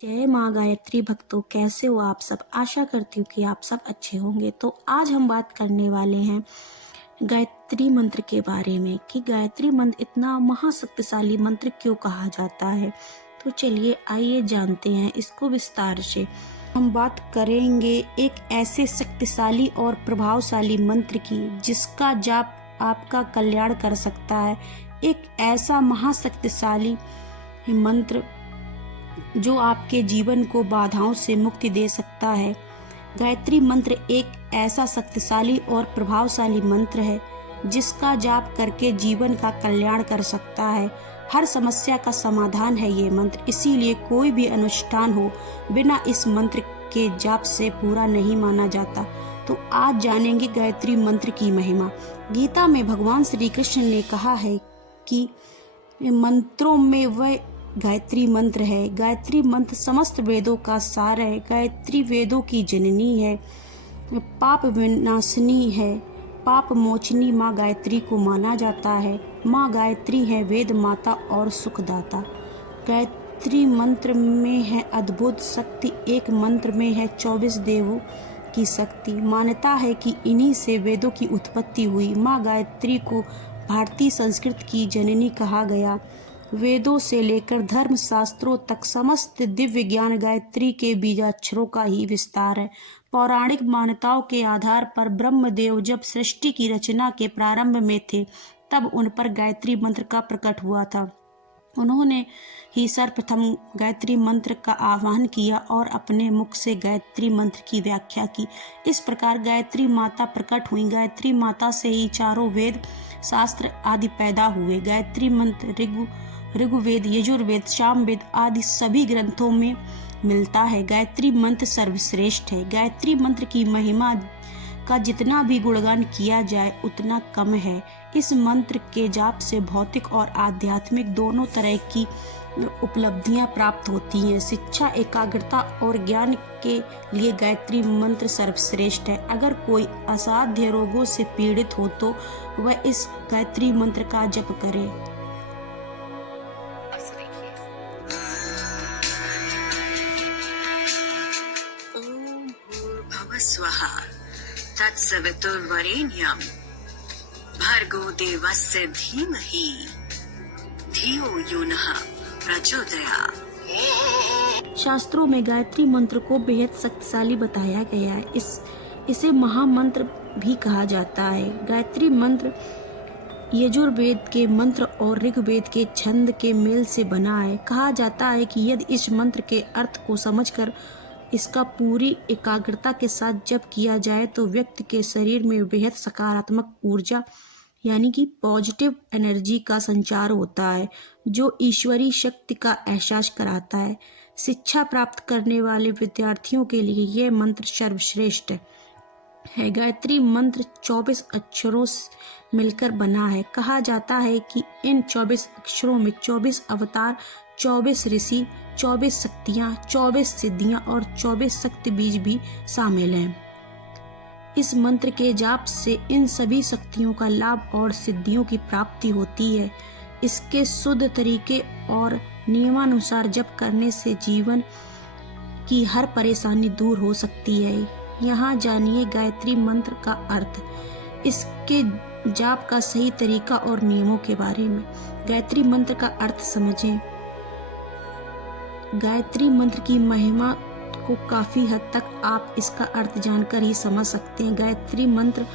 जय माँ गायत्री भक्तों, कैसे हो आप सब। आशा करती हूँ कि आप सब अच्छे होंगे। तो आज हम बात करने वाले हैं गायत्री मंत्र के बारे में कि गायत्री मंत्र इतना महाशक्तिशाली मंत्र क्यों कहा जाता है। तो चलिए आइए जानते हैं इसको विस्तार से। हम बात करेंगे एक ऐसे शक्तिशाली और प्रभावशाली मंत्र की जिसका जाप आपका कल्याण कर सकता है। एक ऐसा महाशक्तिशाली मंत्र जो आपके जीवन को बाधाओं से मुक्ति दे सकता है। गायत्री मंत्र एक ऐसा शक्तिशाली और प्रभावशाली मंत्र है जिसका जाप करके जीवन का कल्याण कर सकता है। हर समस्या का समाधान है ये मंत्र, इसीलिए कोई भी अनुष्ठान हो बिना इस मंत्र के जाप से पूरा नहीं माना जाता। तो आज जानेंगे गायत्री मंत्र की महिमा। गीता में भगवान श्री कृष्ण ने कहा है कि मंत्रों में वह गायत्री मंत्र है। गायत्री मंत्र समस्त वेदों का सार है। गायत्री वेदों की जननी है, पाप विनाशिनी है, पाप मोचनी माँ गायत्री को माना जाता है। माँ गायत्री है वेद माता और सुखदाता। गायत्री मंत्र में है अद्भुत शक्ति। एक मंत्र में है 24 देवों की शक्ति। मान्यता है कि इन्हीं से वेदों की उत्पत्ति हुई। माँ गायत्री को भारतीय संस्कृत की जननी कहा गया। वेदों से लेकर धर्म शास्त्रों तक समस्त दिव्य ज्ञान गायत्री के बीजाक्षरों का ही विस्तार है। पौराणिक मान्यताओं के आधार पर ब्रह्मदेव जब सृष्टि की रचना के प्रारंभ में थे तब उन पर गायत्री मंत्र का प्रकट हुआ था। उन्होंने ही सर्वप्रथम गायत्री मंत्र का आह्वान किया और अपने मुख से गायत्री मंत्र की व्याख्या की। इस प्रकार गायत्री माता प्रकट हुई। गायत्री माता से ही चारों वेद शास्त्र आदि पैदा हुए। गायत्री मंत्र ऋग्वेद, यजुर्वेद, सामवेद आदि सभी ग्रंथों में मिलता है। गायत्री मंत्र सर्वश्रेष्ठ है। गायत्री मंत्र की महिमा का जितना भी गुणगान किया जाए उतना कम है। इस मंत्र के जाप से भौतिक और आध्यात्मिक दोनों तरह की उपलब्धियां प्राप्त होती हैं। शिक्षा, एकाग्रता और ज्ञान के लिए गायत्री मंत्र सर्वश्रेष्ठ है। अगर कोई असाध्य रोगों से पीड़ित हो तो वह इस गायत्री मंत्र का जप करे। ओम भूर्भुवः स्वः तत्सवितुर्वरेण्यं भर्गो देवस्य धीमहि धियो यो नः प्रचोदयात्। शास्त्रों में गायत्री मंत्र को बेहद शक्तिशाली बताया गया है। इसे महामंत्र भी कहा जाता है। गायत्री मंत्र यजुर्वेद के मंत्र और ऋग्वेद के छंद के मेल से बना है। कहा जाता है कि यदि इस मंत्र के अर्थ को समझकर इसका पूरी एकाग्रता के साथ जप किया जाए तो व्यक्ति के शरीर में बेहद सकारात्मक ऊर्जा यानी कि पॉजिटिव एनर्जी का संचार होता है जो ईश्वरीय शक्ति का एहसास कराता है। शिक्षा प्राप्त करने वाले विद्यार्थियों के लिए यह मंत्र सर्वश्रेष्ठ है। गायत्री मंत्र 24 अक्षरों से मिलकर बना है। कहा जाता है कि इन 24 अक्षरों में 24 अवतार, 24 ऋषि, 24 शक्तियाँ, 24 सिद्धियाँ और 24 शक्ति बीज भी शामिल हैं। इस मंत्र के जाप से इन सभी शक्तियों का लाभ और सिद्धियों की प्राप्ति होती है। इसके शुद्ध तरीके और नियमानुसार जप करने से जीवन की हर परेशानी दूर हो सकती है। यहाँ जानिए गायत्री मंत्र का अर्थ, इसके जाप का सही तरीका और नियमों के बारे में। गायत्री मंत्र का अर्थ समझें। गायत्री मंत्र की महिमा को काफी हद तक आप इसका अर्थ जानकर ही समझ सकते हैं। गायत्री मंत्र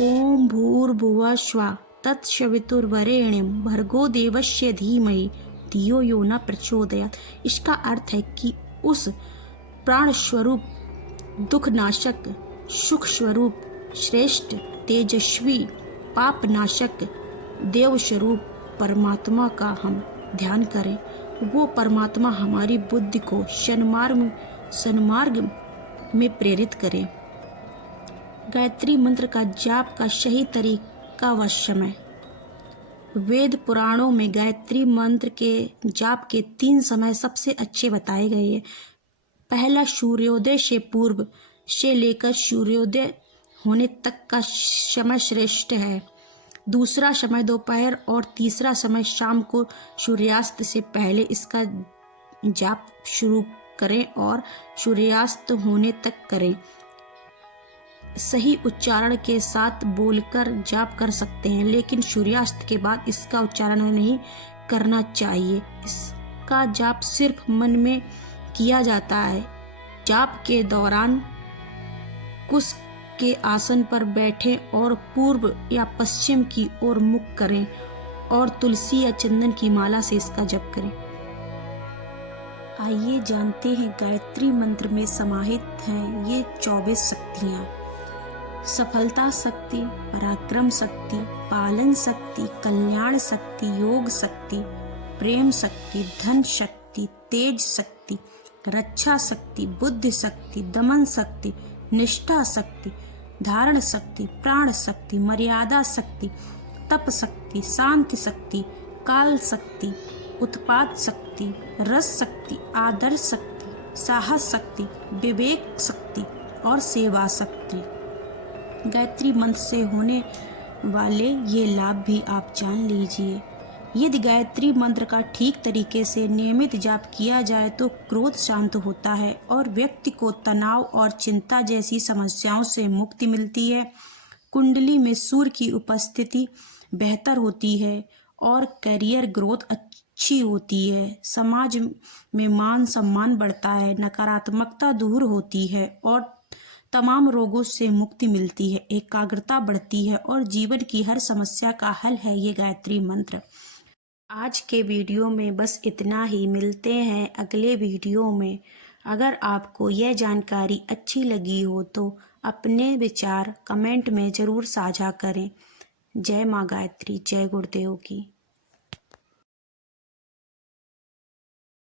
ओम भूर्भुवः स्वः तत्सवितुर्वरेण्यं भर्गो देवस्य धीमहि धियो यो न प्रचोदयात्। इसका अर्थ है कि उस प्राण स्वरूप, दुख नाशक, सुख स्वरूप, श्रेष्ठ, तेजस्वी, पाप नाशक, देव स्वरूप परमात्मा का हम ध्यान करें। वो परमात्मा हमारी बुद्धि को सन्मार्ग में प्रेरित करे। गायत्री मंत्र का जाप का सही तरीका व समय। वेद पुराणों में गायत्री मंत्र के जाप के 3 समय सबसे अच्छे बताए गए हैं। पहला, सूर्योदय से पूर्व से लेकर सूर्योदय होने तक का समय श्रेष्ठ है। दूसरा समय दोपहर और तीसरा समय शाम को सूर्यास्त से पहले इसका जाप शुरू करें और सूर्यास्त होने तक करें। सही उच्चारण के साथ बोलकर जाप कर सकते हैं, लेकिन सूर्यास्त के बाद इसका उच्चारण नहीं करना चाहिए। इसका जाप सिर्फ मन में किया जाता है। जाप के दौरान कुश के आसन पर बैठें और पूर्व या पश्चिम की ओर मुख करें और तुलसी या चंदन की माला से इसका जप करें। आइए जानते हैं गायत्री मंत्र में समाहित हैं ये 24 शक्तियाँ। सफलता शक्ति, पराक्रम शक्ति, पालन शक्ति, कल्याण शक्ति, योग शक्ति, प्रेम शक्ति, धन शक्ति, तेज शक्ति, रक्षा शक्ति, बुद्धि शक्ति, दमन शक्ति, निष्ठा शक्ति, धारण शक्ति, प्राण शक्ति, मर्यादा शक्ति, तप शक्ति, शांति शक्ति, काल शक्ति, उत्पाद शक्ति, रस शक्ति, आदर्श शक्ति, साहस शक्ति, विवेक शक्ति और सेवा शक्ति। गायत्री मंत्र से होने वाले ये लाभ भी आप जान लीजिए। यदि गायत्री मंत्र का ठीक तरीके से नियमित जाप किया जाए तो क्रोध शांत होता है और व्यक्ति को तनाव और चिंता जैसी समस्याओं से मुक्ति मिलती है। कुंडली में सूर्य की उपस्थिति बेहतर होती है और करियर ग्रोथ अच्छी होती है। समाज में मान सम्मान बढ़ता है, नकारात्मकता दूर होती है और तमाम रोगों से मुक्ति मिलती है। एकाग्रता बढ़ती है और जीवन की हर समस्या का हल है ये गायत्री मंत्र। आज के वीडियो में बस इतना ही। मिलते हैं अगले वीडियो में। अगर आपको यह जानकारी अच्छी लगी हो तो अपने विचार कमेंट में ज़रूर साझा करें। जय माँ गायत्री, जय गुरुदेव की।